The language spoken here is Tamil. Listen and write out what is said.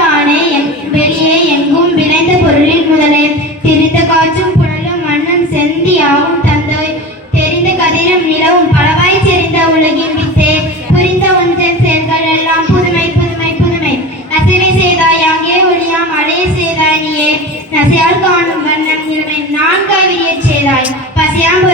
வானே வெளியே எங்கும் விளைந்த பொருளின் முதலே திரிந்த காற்றும் புனலும் மண்ணும் செந்தியாவும் தந்தோய் தெரிந்த கதிரும் நிலவும் பலவாய் செறிந்த உலகின் வித்தே புரிந்த ஒன்றன் செயல்கள் எல்லாம் புதுமை புதுமை புதுமை அசைவை செய்தாய் அங்கே ஒளியாம் அடைய செய்தாய் நீயே நசையால் காணும் வண்ணம் நிலைமை நான்காய் விரியச் செய்தாய் பசியாம்